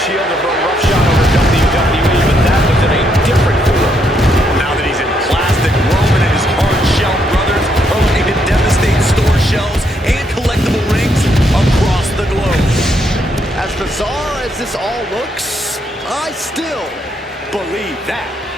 Shield to run roughshod over WWE, but that was in a different form. Now that he's in plastic, Roman and his hard-shell brothers are looking to devastate store shelves and collectible rings across the globe. As bizarre as this all looks, I still believe that.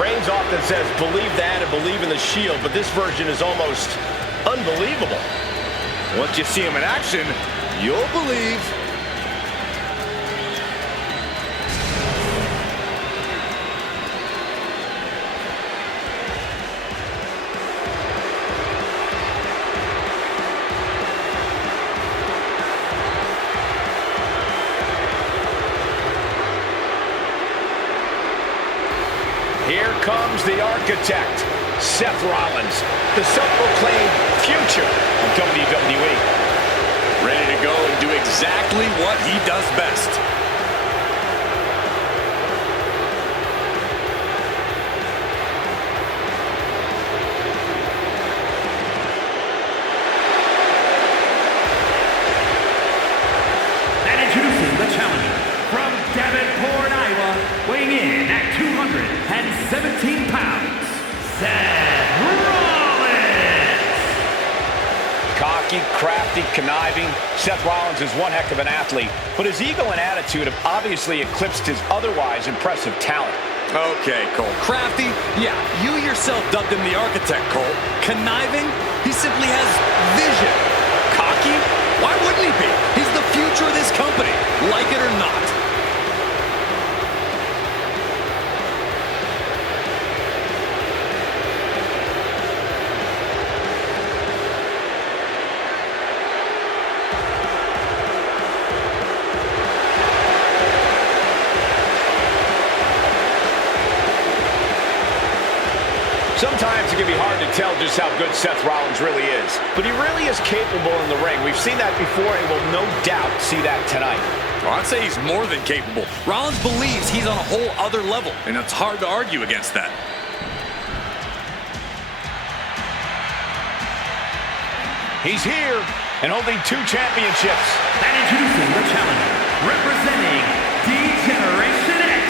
Reigns often says, believe that and believe in the Shield, but this version is almost unbelievable. Once you see him in action, You'll believe. Here comes the architect, Seth Rollins, the self-proclaimed future of WWE. ready to go and do exactly what he does best. And introducing the challenger from Davenport, Iowa, weighing in at 217 pounds, Seth Rollins. Cocky, crafty, conniving, Seth Rollins is one heck of an athlete, but his ego and attitude have obviously eclipsed his otherwise impressive talent. Okay, Cole. Crafty? Yeah, you yourself dubbed him the architect, Cole. Conniving? He simply has vision. Cocky? Why wouldn't he be? He's the future of this company, like it or not. Sometimes it can be hard to tell just how good Seth Rollins really is, but he really is capable in the ring. We've seen that before and will no doubt see that tonight. Well, I'd say he's more than capable. Rollins believes he's on a whole other level, and it's hard to argue against that. He's here and holding 2 championships. And introducing the challenger, representing D-Generation X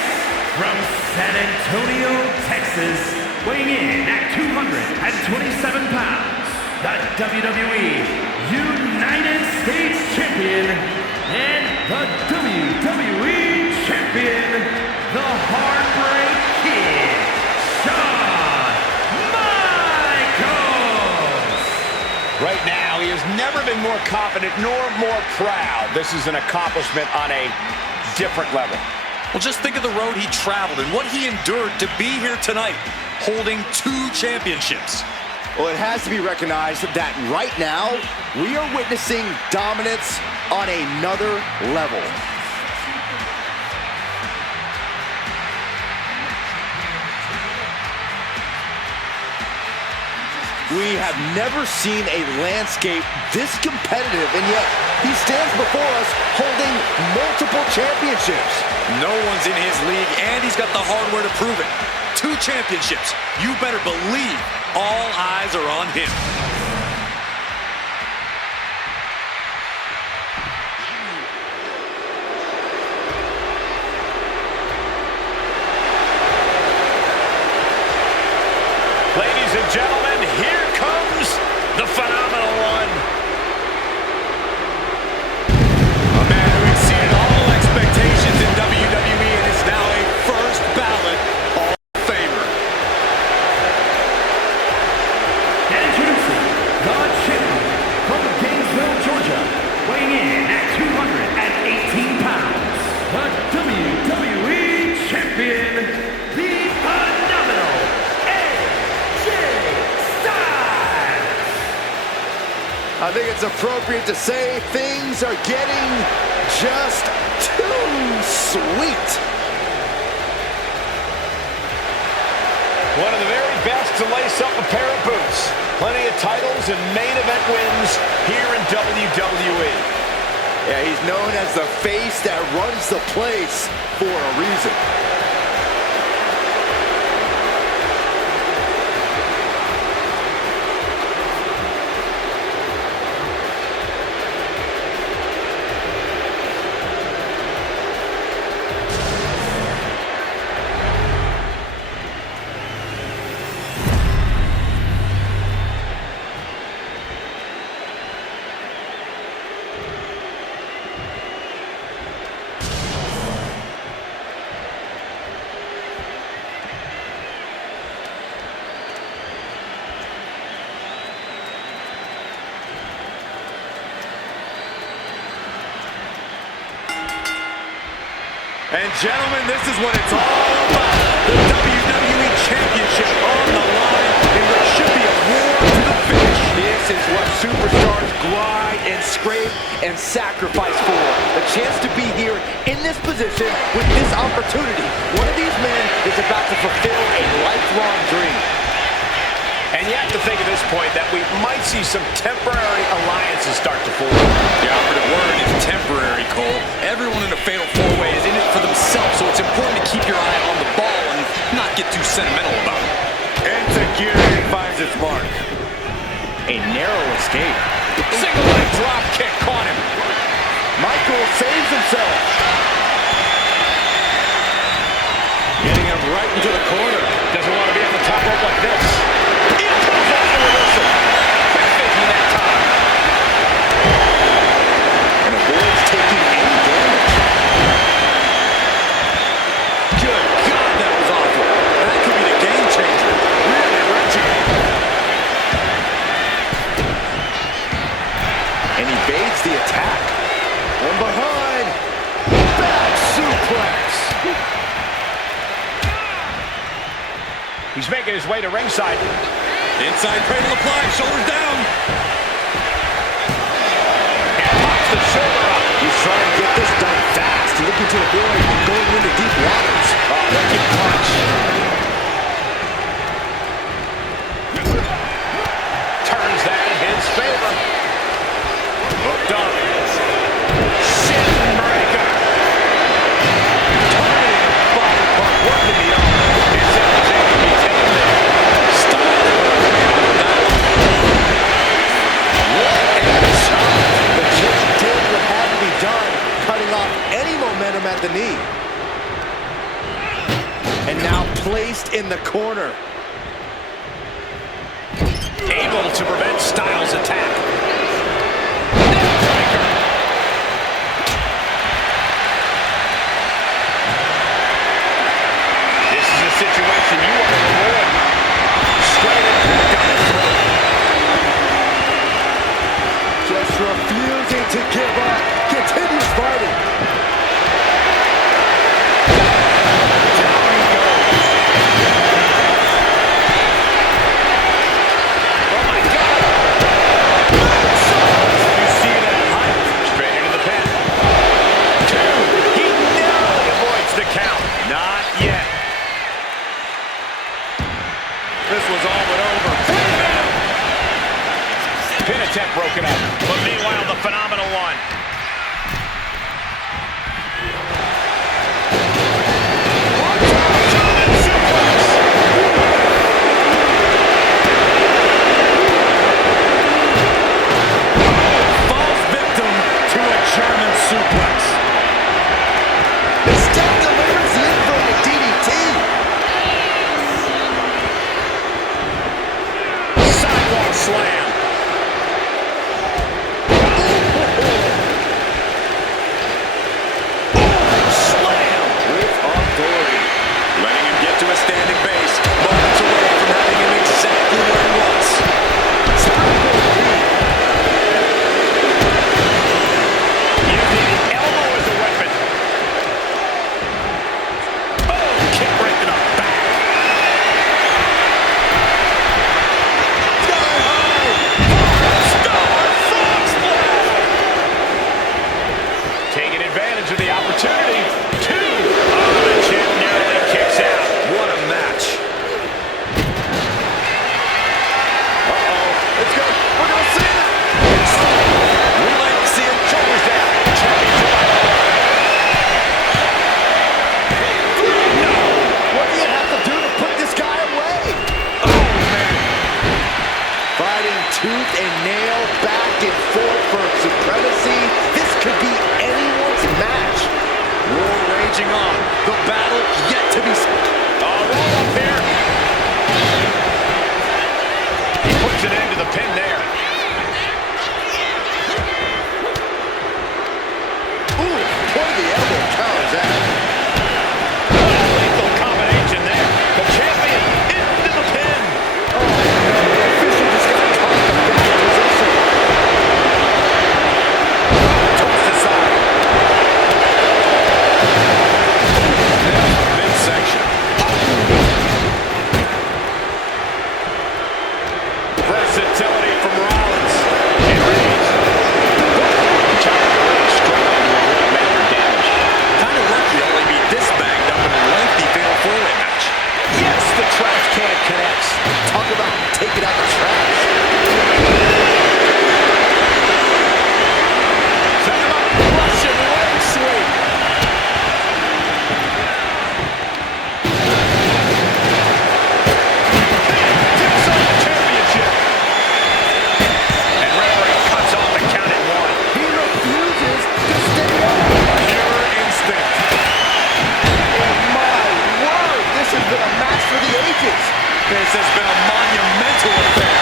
from San Antonio, Texas, weighing in at 227 pounds, the WWE United States Champion and the WWE Champion, the Heartbreak Kid, Shawn Michaels. Right now, he has never been more confident nor more proud. This is an accomplishment on a different level. Well, just think of the road he traveled and what he endured to be here tonight, holding 2 championships. Well, it has to be recognized that right now, we are witnessing dominance on another level. We have never seen a landscape this competitive, and yet he stands before us holding multiple championships. No one's in his league, and he's got the hardware to prove it. 2 championships. You better believe all eyes are on him. Ladies and gentlemen, here comes the phenomenal one. A man who exceeded all expectations in WWE and is now a first ballot Hall of I think it's appropriate to say things are getting just too sweet. One of the very best to lace up a pair of boots. Plenty of titles and main event wins here in WWE. Yeah, he's known as the face that runs the place for a reason. And gentlemen, this is what it's all about. The WWE Championship on the line in what should be a war to the finish. This is what superstars grind and scrape and sacrifice for. A chance to be here in this position with this opportunity. One of these men is about to fulfill a lifelong dream. And you have to think at this point that we might see some temporary alliances start to form. The operative word is temporary, Cole. Everyone in a fatal four-way is in it for themselves, so it's important to keep your eye on the ball and not get too sentimental about it. And security finds its mark. A narrow escape. Single leg drop kick caught him. Michael saves himself. Getting him right into the corner. Doesn't want to be on the top rope like this. Here comes off the reversal. Quick thinking that time. And avoids taking any damage. Good God, that was awful. That could be the game changer. Really wrenching. And evades the attack. From behind. Back suplex. He's making his way to ringside. Inside cradle applied, shoulders down. And pops the shoulder up. He's trying to get this done fast, looking to avoid going into deep waters. Oh, wicked punch. Turns that in his favor. Hooked up. Shin breaker. Targeting the body part, working the arm. It's everything to be taken there. Style. What a shot! But just did what had to be done, cutting off any momentum at the knee. And now placed in the corner. Able to prevent Styles' attack. Neckbreaker. This is a situation you want to avoid. Straight in, got it through. Just refusing to give up. Continues fighting. Down he goes. Oh my God. marching on. The battle yet to be... Roll up here. He puts an end to the pin there. Ooh, point of the elbow counters that. What a lethal combination there. The champion into the pin. Oh, no, the official just got caught in a bad position. Tossed aside. Midsection. Versatility from Rollins. And Reigns. Challenger Reigns struggling to avoid major damage. Kind of lucky to only be this banged up in a lengthy fatal four-way match. Yes, the trash can connects. Talk about taking out the trash. Set him up. Russian leg sweep. Takes on the championship. And referee cuts off the count at one. He refuses to stay up. Pure instinct. Oh, my word. This has been a match for the ages. This has been a monumental affair.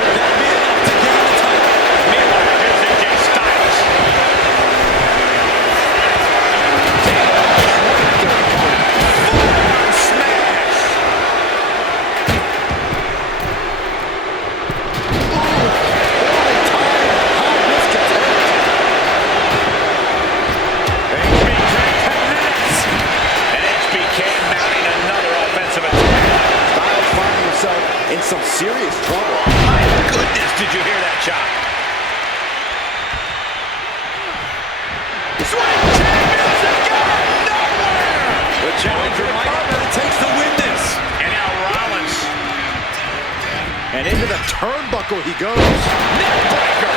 Would that be enough to get him the title? Meanwhile, here's AJ Styles. Full-on smash. HBK connects. And HBK mounting another offensive attack. Styles finding himself in some serious trouble. My goodness, did you hear that chop? Swing champions have gone nowhere. The challenger might have what it takes to win this. And now Rollins. And into the turnbuckle he goes. Neckbreaker.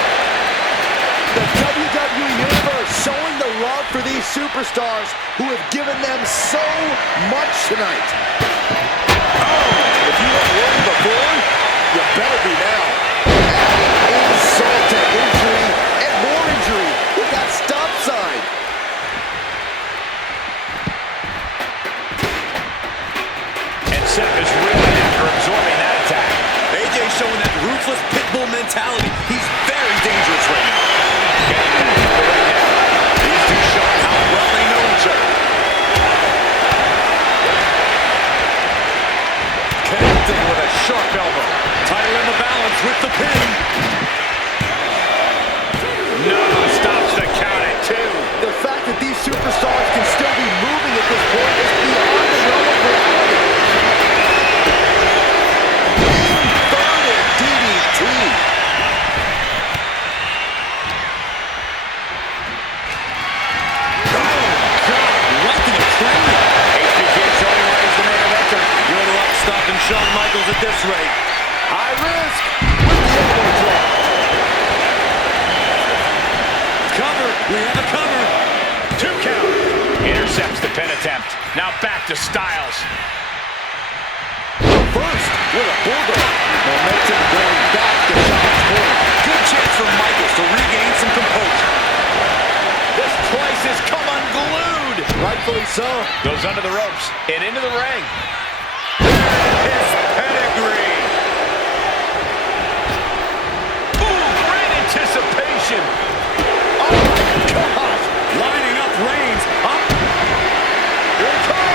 The WWE Universe showing the love for these superstars who have given them so much tonight. Oh, if you weren't worried before, you better be now. Add insult to injury and more injury with that stop sign. And Seth is reeling after absorbing that attack. AJ showing that ruthless pit bull mentality. He's very dangerous right now. Getting back to the ring now. These two showing how well they know each other. Connecting with a sharp elbow. Title in the balance with the pin. No, stops the count at two. The fact that these superstars can still be moving at this point is beyond the realm of reality. Inverted DDT. Right to the cranium. HBK showing why he's the main eventer. Good luck stopping Shawn Michaels at this rate. High risk with the elbow drop. Cover. We have a cover. 2 count. Intercepts the pin attempt. Now back to Styles. First with a bulldog. Momentum going back to Shawn's corner. Good chance for Michaels to regain some composure. This place has come unglued. Rightfully so. Goes under the ropes and into the ring. His pedigree. Ooh, great anticipation. Oh my gosh. Lining up Reigns. Up. Here it comes.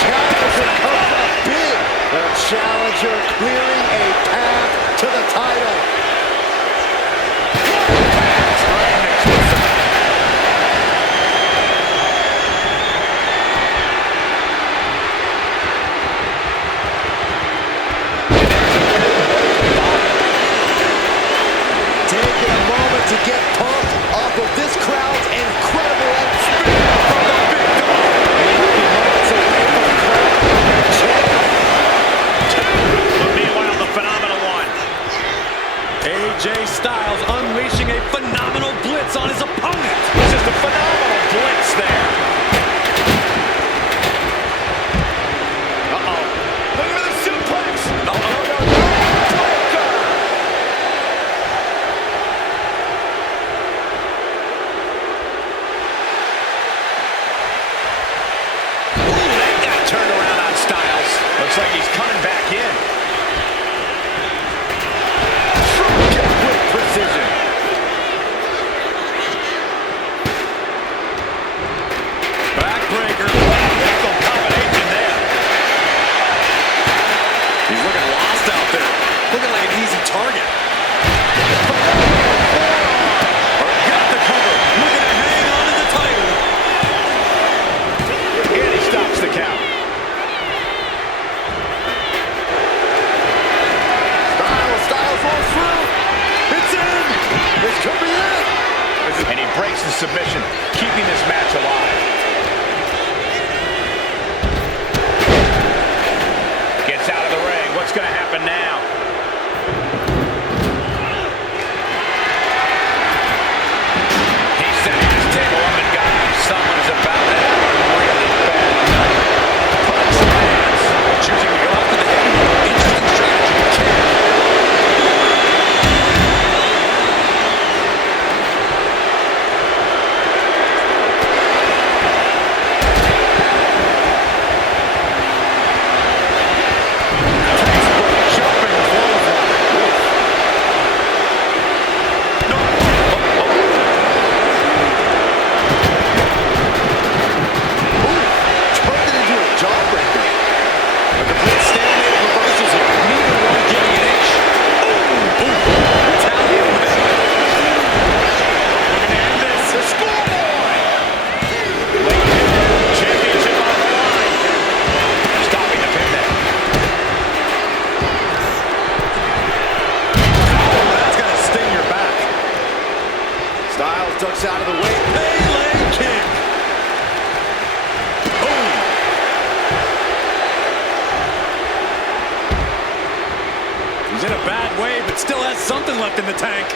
Challenger comes up big. The challenger clearing a path to the title. Taking a moment to get pumped off of this crowd's incredible experience from the big dog. Moments away from the crowd. But meanwhile, the phenomenal one. AJ Styles unleashing a phenomenal blitz on his opponent. It's just a phenomenal blitz there. Uh-oh. Look at the suplex. No, back in. With precision. Backbreaker. Lethal combination there. He's looking lost out there. Looking like an easy target. Got the cover. Looking to hang on to the title. And he stops the count. Styles rolls through. It's in. This could be it. And he breaks the submission, keeping this match alive. Gets out of the ring. What's going to happen now? He's setting his table up, and guys, someone's about to have a really bad night. Punch lands. Choosing to go after the head. Interesting strategy. Ducks out of the way. Melee kick. Boom. He's in a bad way, but still has something left in the tank.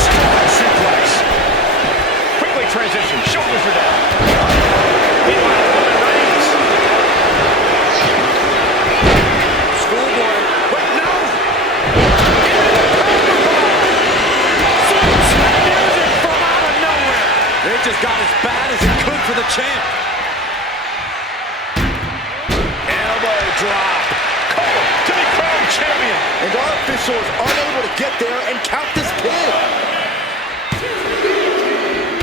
Strong suplex. Quickly transition. Shoulders are down. Meanwhile, Roman Reigns. Schoolboy. Wait, no. Music from out of nowhere. They just got as bad as it could for the champ. Elbow drop. Cover to be crowned champion. And our officials unable to get there and count this pin.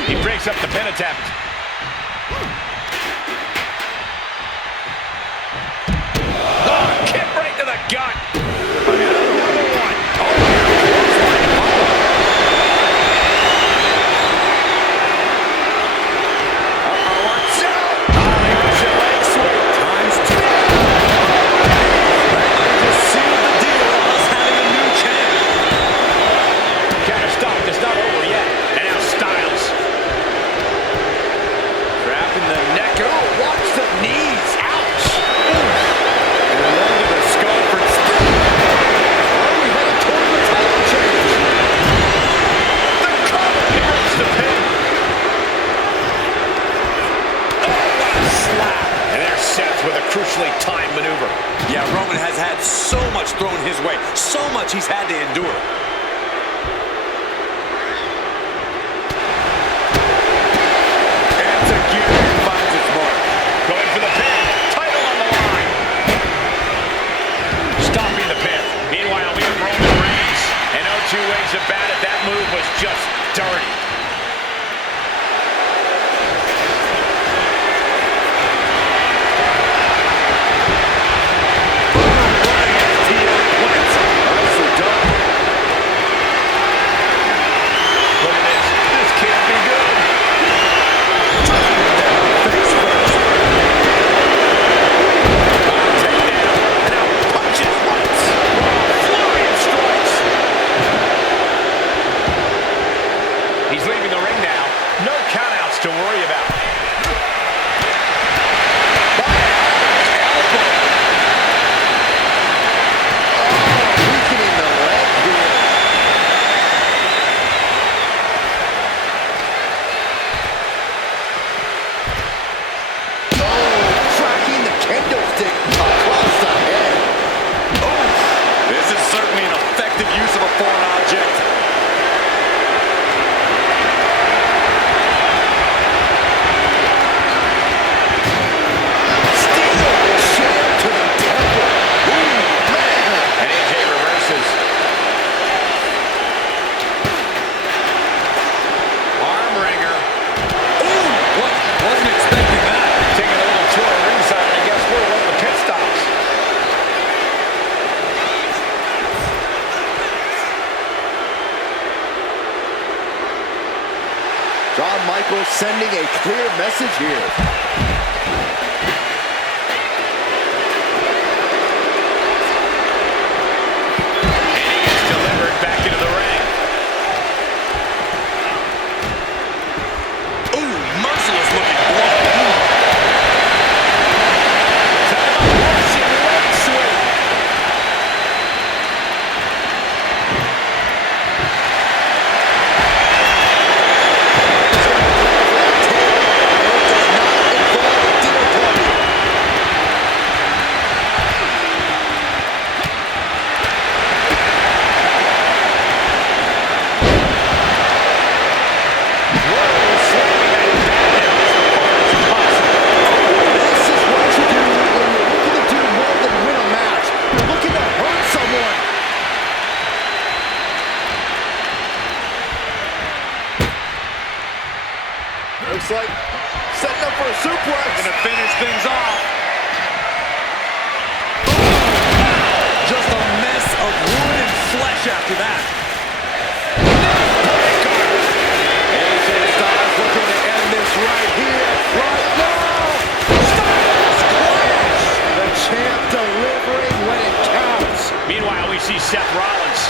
He breaks up the pin attempt. Oh, kick right to the gut. Another one. Oh, clothesline combo. Watch out. Russian leg sweep. Times two. That might just seal the deal of us having a new champ. Counter stop. It's not over yet. And now Styles. Grabbing the neck. Oh, watch the knees. Ouch. And one to the skull for Are we headed toward the title change? The cover. He breaks the pin. Oh, what a slap. And there's Seth with a crucially timed maneuver. Yeah, Roman has had so much thrown his way, so much he's had to endure. Execution finds its mark. Going for the pin. Title on the line. Stopping the pin. Meanwhile, we have Roman Reigns. And no two ways about it. That move was just dirty. Nicely done. Look at this. This can't be good. Takedown. And now punches once. Flurry of strikes. He's leaving the ring now. No countouts to worry about. Weakening the leg here. Tracking the kendo stick across the head. This is certainly an effective use of a foreign object. Shawn Michaels sending a clear message here. And he gets delivered back into the ring. Ooh, merciless looking blow. Talk about Russian leg sweep. Looks like setting up for a suplex. Gonna finish things off. Just a mess of wood and flesh after that. AJ Styles looking to end this right here, right now. Styles clash. The champ delivering when it counts. Meanwhile, we see Seth Rollins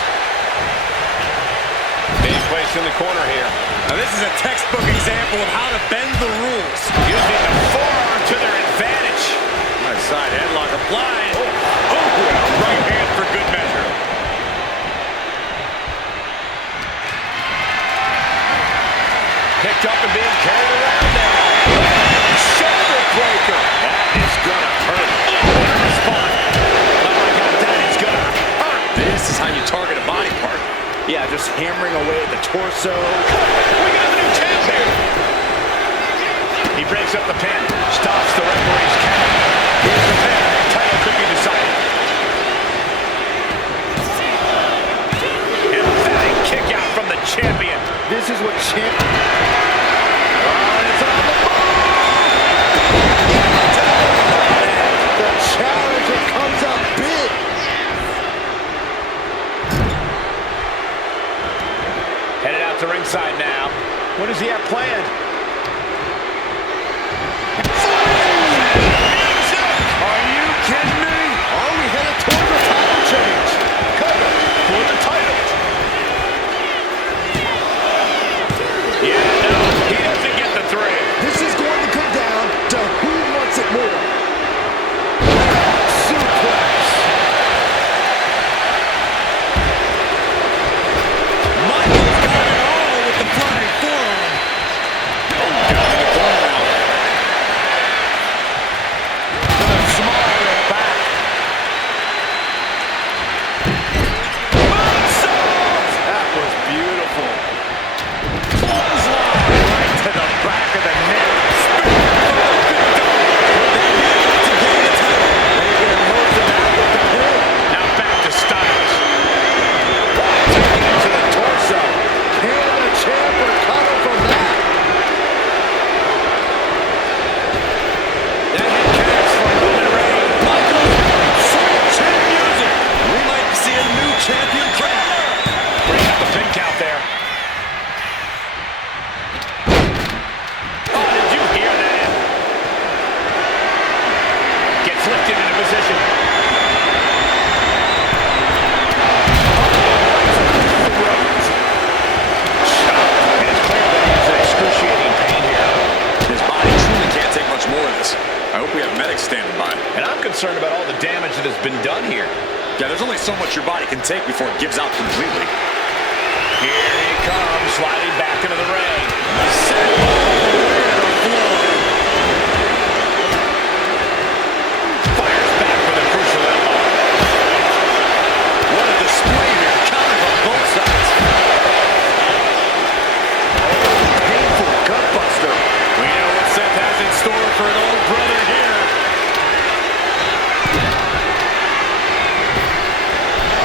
being placed in the corner here. Now this is a textbook example of how to bend the rules. Using the forearm to their advantage. Right side headlock applied. Oh, right hand for good measure. Picked up and being carried around now. Shoulder breaker. That is gonna hurt. What a response. Oh my God, that is gonna hurt. This is how you target a body part. Yeah, just hammering away at the torso. We got the new champ here. He breaks up the pin. Stops the referee's count. Here's the pin. Title could be decided. Emphatic kick out from the champion. This is what champ... It's on the move! The challenger comes up big. Headed out to ringside now. What does he have planned? Are you kidding me? Are we headed toward the title change? Cover for the title. Yeah, no, he doesn't get the three. This is going to come down to who wants it more. Suplex. Michaels got it all with the flying forearm. Oh, got in the corner now. To the small back. Moonsault! That was beautiful. Clothesline right to the back of the neck. Now back to Styles. Taking him to the torso. Can the champ recover from that? That hit connects for Roman Reigns. Michaels, switch music. We might see a new champion crown. Bring up the pin count there. Oh, did you hear that? Gets lifted into position. Shot. And it's clear that he's in excruciating pain here. His body truly can't take much more of this. I hope we have medics standing by. And I'm concerned about all the damage that has been done here. Yeah, there's only so much your body can take before it gives out completely. Here he comes, sliding back into the ring. Fires back with a crucial elbow. What a display here. Counter on both sides. Painful gutbuster. We know what Seth has in store for an old brother here.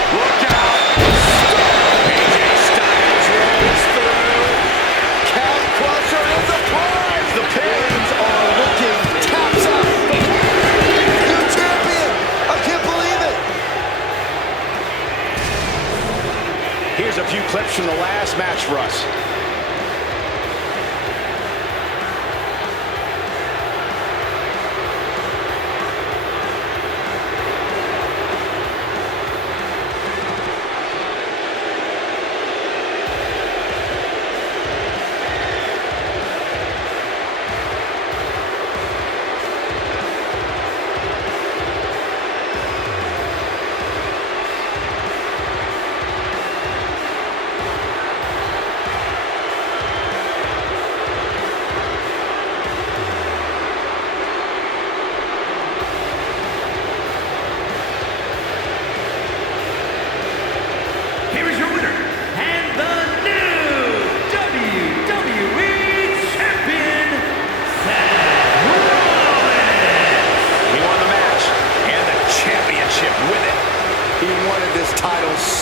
Look out! AJ Styles rolls through. Count crusher is a prize. The pins are looking taps out. New champion. I can't believe it. Here's a few clips from the last match for us.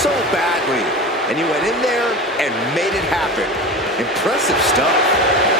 so badly, and you went in there and made it happen. Impressive stuff.